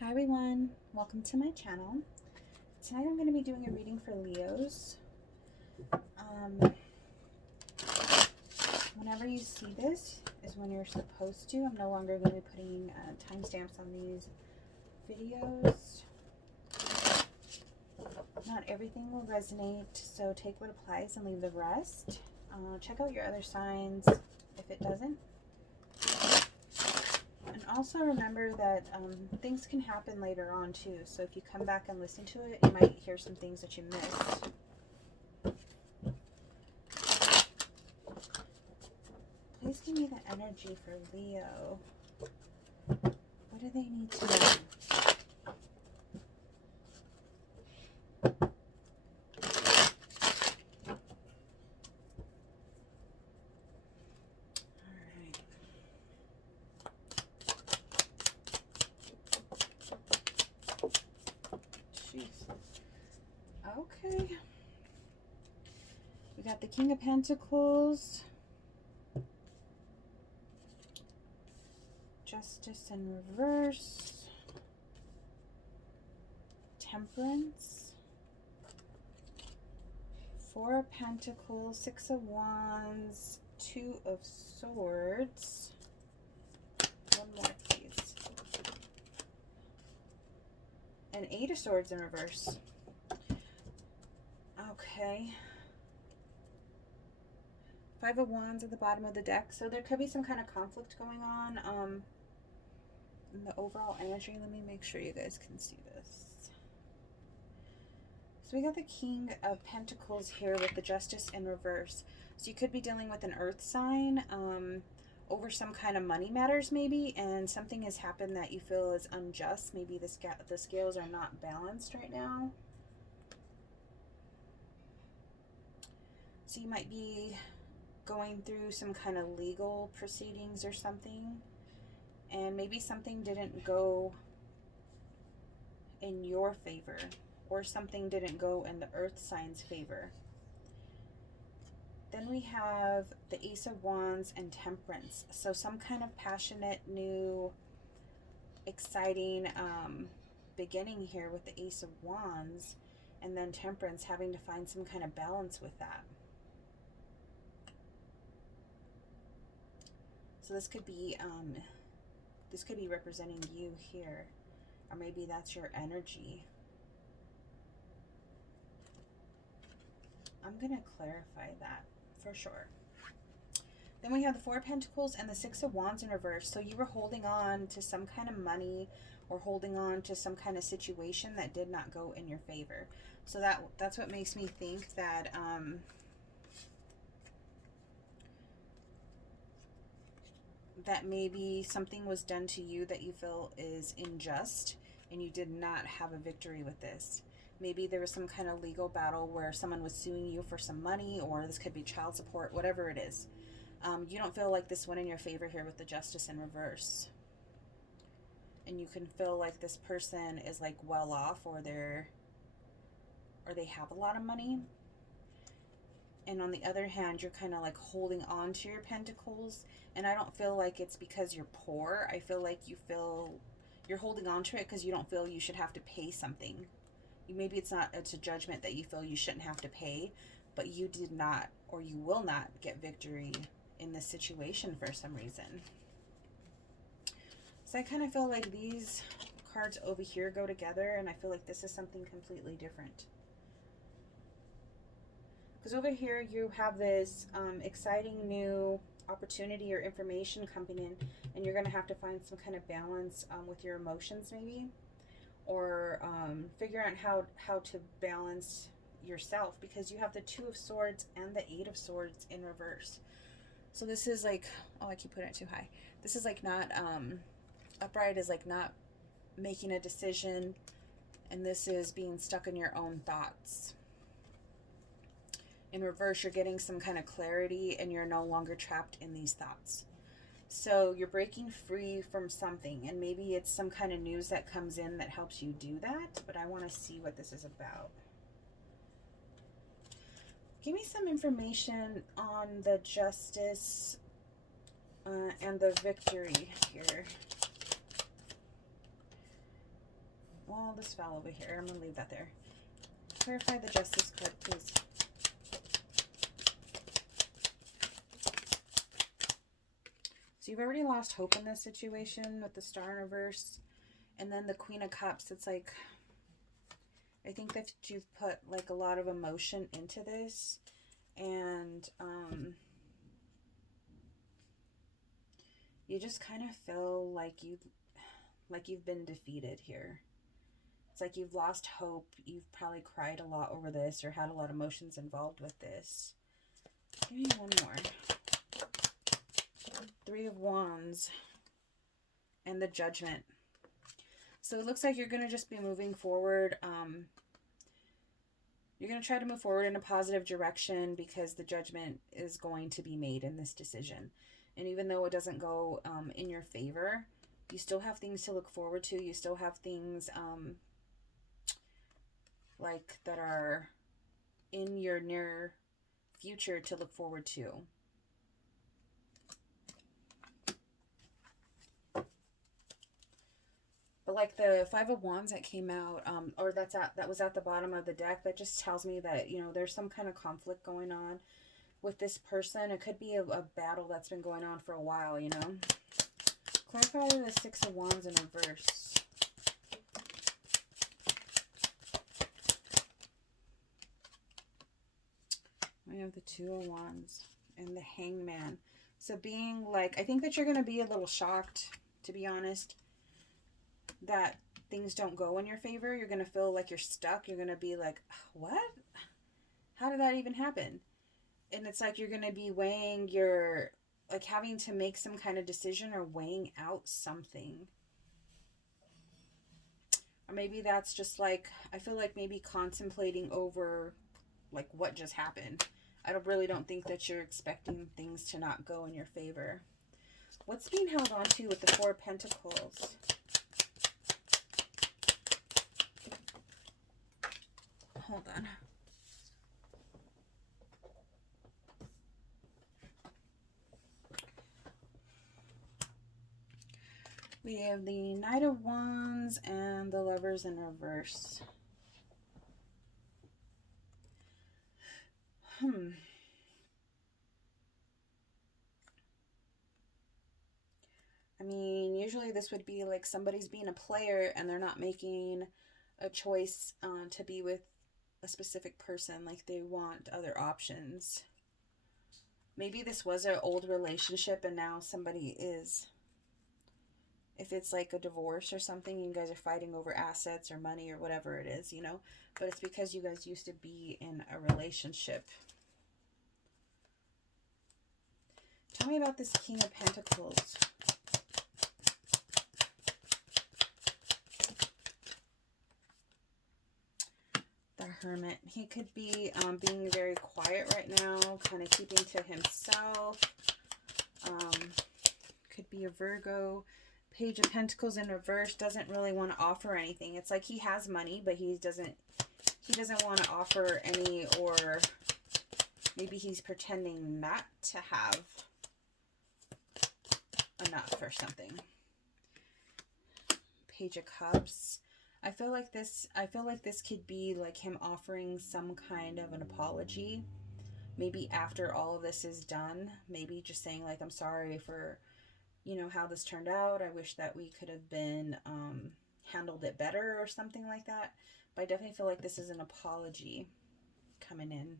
Hi everyone, welcome to my channel. Tonight I'm going to be doing a reading for Leos. Whenever you see this is when you're supposed to. I'm no longer going to be putting timestamps on these videos. Not everything will resonate, so take what applies and leave the rest. Check out your other signs if it doesn't. And also remember that things can happen later on too. So if you come back and listen to it, you might hear some things that you missed. Please give me the energy for Leo. What do they need to know? Okay. We got the King of Pentacles, Justice in reverse, Temperance, Four of Pentacles, Six of Wands, Two of Swords. One more, please. And Eight of Swords in reverse. Okay. Five of Wands at the bottom of the deck. So there could be some kind of conflict going on in the overall energy. Let me make sure you guys can see this. So we got the King of Pentacles here with the Justice in reverse. So you could be dealing with an earth sign over some kind of money matters maybe, and something has happened that you feel is unjust. Maybe the scales are not balanced right now. So you might be going through some kind of legal proceedings or something, and maybe something didn't go in your favor, or something didn't go in the earth sign's favor. Then we have the Ace of Wands and Temperance. So some kind of passionate, new, exciting beginning here with the Ace of Wands, and then Temperance, having to find some kind of balance with that. So this could be representing you here, or maybe that's your energy. I'm going to clarify that for sure. Then we have the Four of Pentacles and the Six of Wands in reverse. So you were holding on to some kind of money or holding on to some kind of situation that did not go in your favor. So that's what makes me think that that maybe something was done to you that you feel is unjust and you did not have a victory with this. Maybe there was some kind of legal battle where someone was suing you for some money, or this could be child support, whatever it is. You don't feel like this went in your favor here with the Justice in reverse. And you can feel like this person is like well off, or they have a lot of money. And on the other hand, you're kind of like holding on to your pentacles. And I don't feel like it's because you're poor. I feel like you're holding on to it because you don't feel you should have to pay something. Maybe it's a judgment that you feel you shouldn't have to pay, but you did not, or you will not get victory in this situation for some reason. So I kind of feel like these cards over here go together, and I feel like this is something completely different. Because over here you have this exciting new opportunity or information coming in, and you're going to have to find some kind of balance with your emotions maybe, or figure out how to balance yourself, because you have the Two of Swords and the Eight of Swords in reverse. So this is like, oh, I keep putting it too high. This is like not, upright is like not making a decision, and this is being stuck in your own thoughts. In reverse, you're getting some kind of clarity and you're no longer trapped in these thoughts. So you're breaking free from something, and maybe it's some kind of news that comes in that helps you do that, but I want to see what this is about. Give me some information on the Justice and the victory here. Well, this fell over here. I'm going to leave that there. Clarify the Justice card, please. So you've already lost hope in this situation with the Star in reverse. And then the Queen of Cups. It's like, I think that you've put like a lot of emotion into this. And you just kind of feel like you've been defeated here. It's like you've lost hope. You've probably cried a lot over this or had a lot of emotions involved with this. Give me one more. Three of Wands and the Judgment. So it looks like you're going to just be moving forward. You're going to try to move forward in a positive direction because the judgment is going to be made in this decision. And even though it doesn't go in your favor, you still have things to look forward to. You still have things like that are in your near future to look forward to. But like the Five of Wands that came out, or that was at the bottom of the deck, that just tells me that, you know, there's some kind of conflict going on with this person. It could be a battle that's been going on for a while, you know. Clarify the Six of Wands in reverse. We have the Two of Wands and the Hangman. So being like, I think that you're going to be a little shocked, to be honest, that things don't go in your favor. You're going to feel like you're stuck. You're going to be like, what? How did that even happen? And it's like you're going to be weighing your, like having to make some kind of decision or weighing out something. Or maybe that's just like, I feel like maybe contemplating over like what just happened. I really don't think that you're expecting things to not go in your favor. What's being held on to with the Four of Pentacles? Hold on. We have the Knight of Wands and the Lovers in reverse. I mean, usually this would be like somebody's being a player and they're not making a choice to be with a specific person. Like they want other options. Maybe this was an old relationship and now somebody is, if it's like a divorce or something, you guys are fighting over assets or money or whatever it is, you know. But it's because you guys used to be in a relationship. Tell me about this King of Pentacles. The Hermit. He could be being very quiet right now, kind of keeping to himself. Could be a Virgo. Page of Pentacles in reverse, doesn't really want to offer anything. It's like he has money, but he doesn't want to offer any, or maybe he's pretending not to have enough or something. Page of Cups. I feel like this could be like him offering some kind of an apology. Maybe after all of this is done, maybe just saying like, I'm sorry for, you know, how this turned out. I wish that we could have been handled it better or something like that. But I definitely feel like this is an apology coming in.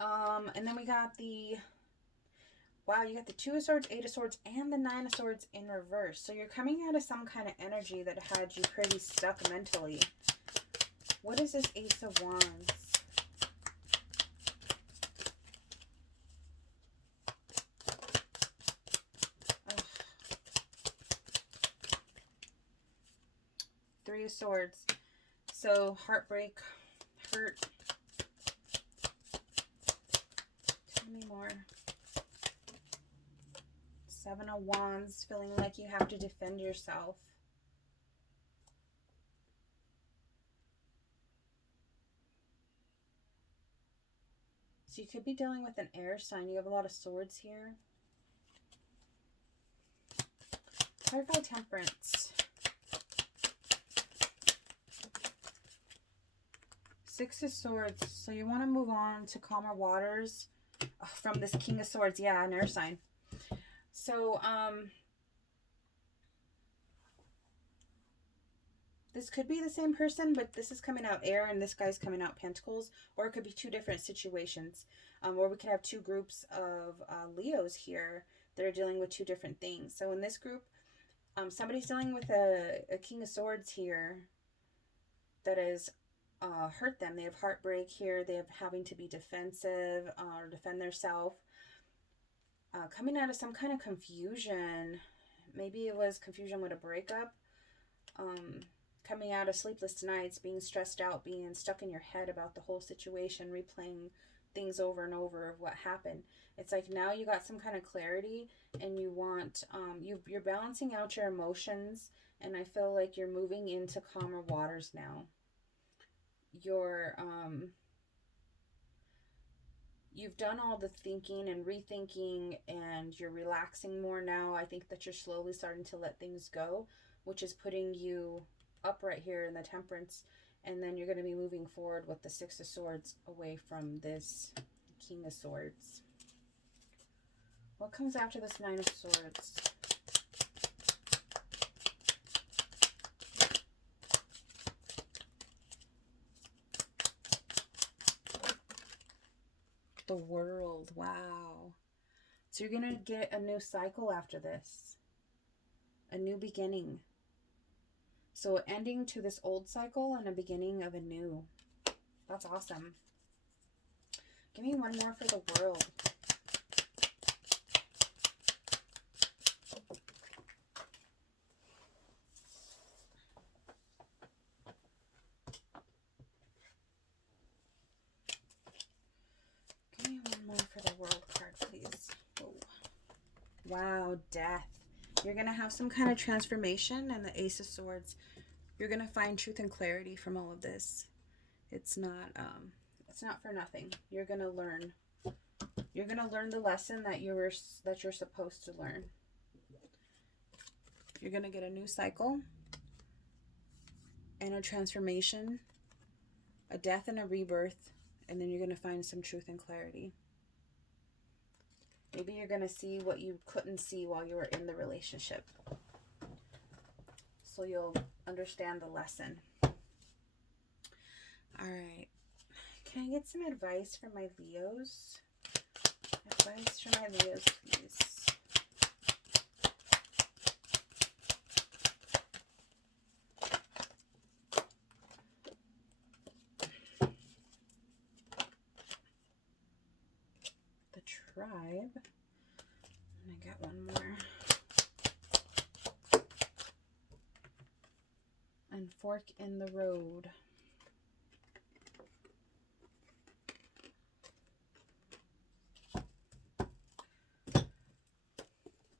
And then we got the, wow, you got the Two of Swords, Eight of Swords, and the Nine of Swords in reverse. So you're coming out of some kind of energy that had you pretty stuck mentally. What is this Ace of Wands? Ugh. Three of Swords. So heartbreak, hurt. Tell me more. Seven of Wands, feeling like you have to defend yourself. So you could be dealing with an air sign. You have a lot of swords here. Clarify Temperance. Six of Swords. So you want to move on to calmer waters from this King of Swords. Yeah, an air sign. So, this could be the same person, but this is coming out air and this guy's coming out pentacles. Or it could be two different situations. Or we could have two groups of Leos here that are dealing with two different things. So in this group, somebody's dealing with a King of Swords here that has hurt them. They have heartbreak here. They have having to be defensive or defend themselves. Coming out of some kind of confusion. Maybe it was confusion with a breakup. Coming out of sleepless nights, being stressed out, being stuck in your head about the whole situation, replaying things over and over of what happened. It's like now you got some kind of clarity and you want, you're balancing out your emotions, and I feel like you're moving into calmer waters now. You've done all the thinking and rethinking, and you're relaxing more now. I think that you're slowly starting to let things go, which is putting you up right here in the Temperance. And then you're going to be moving forward with the Six of Swords away from this King of Swords. What comes after this Nine of Swords? The World. Wow. So you're going to get a new cycle after this. A new beginning. So ending to this old cycle and a beginning of a new. That's awesome. Give me one more for the World. Give me one more for the World card, please. Oh. Wow, Death. You're going to have some kind of transformation, and the Ace of Swords. You're going to find truth and clarity from all of this. It's not for nothing. You're going to learn. You're going to learn the lesson that you're supposed to learn. You're going to get a new cycle and a transformation, a death and a rebirth, and then you're going to find some truth and clarity. Maybe you're going to see what you couldn't see while you were in the relationship. So you'll understand the lesson. All right. Can I get some advice from my Leos? Advice from my Leos, please. The Tribe. And I got one more. And Fork in the Road.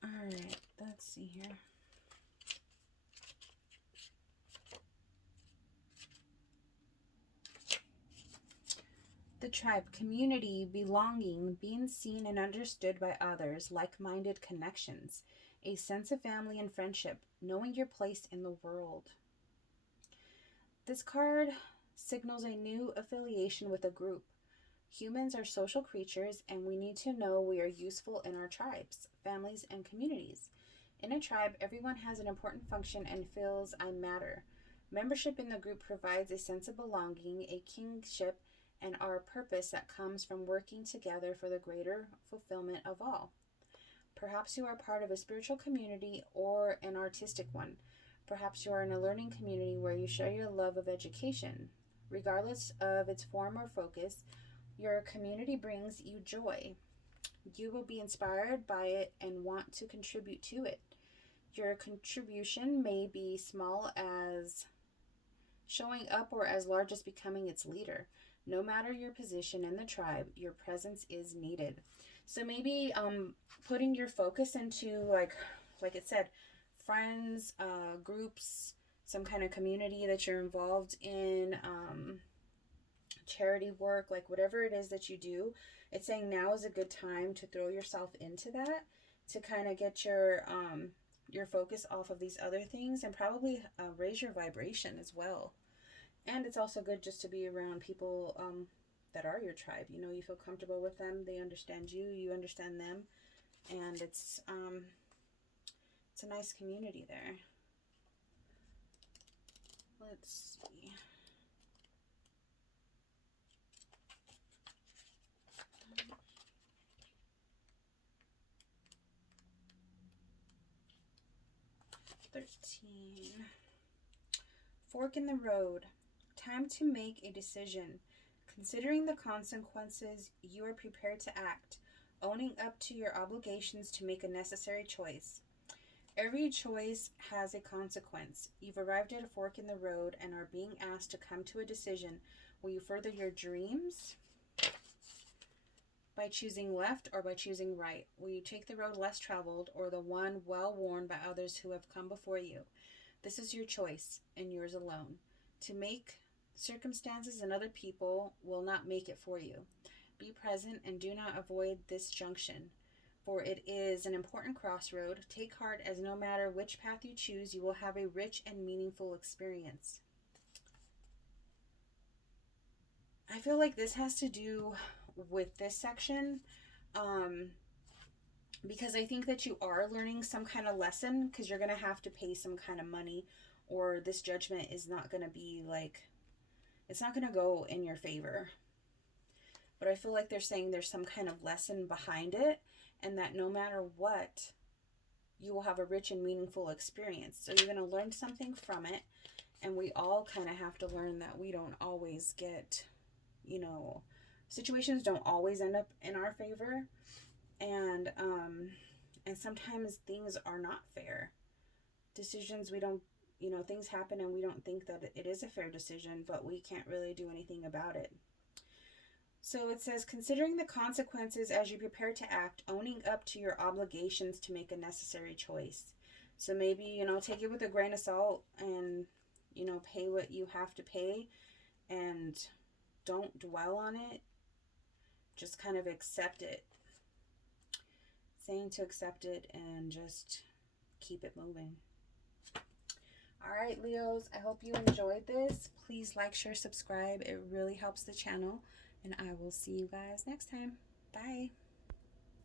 Alright, let's see here. The Tribe, community, belonging, being seen and understood by others, like-minded connections, a sense of family and friendship, knowing your place in the world. This card signals a new affiliation with a group. Humans are social creatures, and we need to know we are useful in our tribes, families, and communities. In a tribe, everyone has an important function and feels I matter. Membership in the group provides a sense of belonging, a kingship, and our purpose that comes from working together for the greater fulfillment of all. Perhaps you are part of a spiritual community or an artistic one. Perhaps you are in a learning community where you share your love of education. Regardless of its form or focus, your community brings you joy. You will be inspired by it and want to contribute to it. Your contribution may be small as showing up or as large as becoming its leader. No matter your position in the tribe, your presence is needed. So maybe putting your focus into, like it said, friends, groups, some kind of community that you're involved in, charity work, like whatever it is that you do. It's saying now is a good time to throw yourself into that, to kind of get your focus off of these other things, and probably raise your vibration as well. And it's also good just to be around people that are your tribe. You know, you feel comfortable with them. They understand you. You understand them. And it's a nice community there. Let's see. $13. Fork in the road. Time to make a decision. Considering the consequences, you are prepared to act, owning up to your obligations to make a necessary choice. Every choice has a consequence. You've arrived at a fork in the road and are being asked to come to a decision. Will you further your dreams by choosing left or by choosing right? Will you take the road less traveled or the one well worn by others who have come before you? This is your choice and yours alone. To make circumstances and other people will not make it for you. Be present and do not avoid this junction, for it is an important crossroad. Take heart, as no matter which path you choose, you will have a rich and meaningful experience. I feel like this has to do with this section, because I think that you are learning some kind of lesson, because you're going to have to pay some kind of money, or this judgment is not going to be like, it's not going to go in your favor. But I feel like they're saying there's some kind of lesson behind it, and that no matter what, you will have a rich and meaningful experience. So you're going to learn something from it, and we all kind of have to learn that we don't always get, situations don't always end up in our favor, and sometimes things are not fair. Decisions we don't, things happen and we don't think that it is a fair decision, but we can't really do anything about it. So it says, considering the consequences as you prepare to act, owning up to your obligations to make a necessary choice. So maybe, take it with a grain of salt and, pay what you have to pay and don't dwell on it. Just kind of accept it. Saying to accept it and just keep it moving. All right, Leos, I hope you enjoyed this. Please like, share, subscribe. It really helps the channel. And I will see you guys next time. Bye.